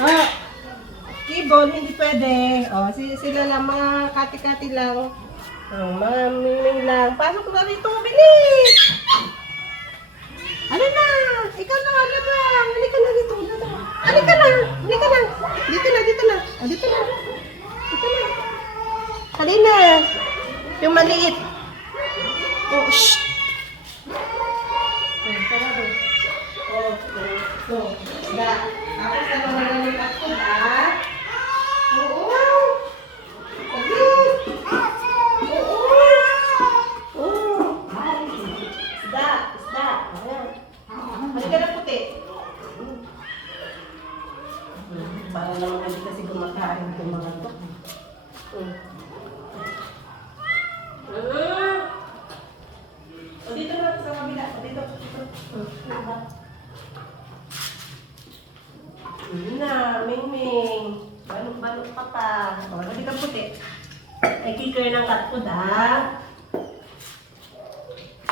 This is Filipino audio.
Ah, ibon, hindi pwede. Oh, sila lang, mga kati-kati lang. Oh, mga miming lang. Pasok na rito, bilis! Ano na? Ikaw na, lamang. Halika na dito. Halika na. Halika na. Dito na, dito na. Oh, dito na. Dito na. Halina. Yung maliit. Oh, shh. Oh, tara doon. Oh, oh. Da. Tapos na naman yung takot, ha? Oo. Saglit. Oo. Oo. Isda. Isda. Ayan. Halika na puti. Para naman hindi kasi gumakain itong mga ito. O dito na sa kabila. O dito. Yun na, Ming-Ming. Balok-balok pa pa. O, halika puti. Ay, kicker ng cat food, ha?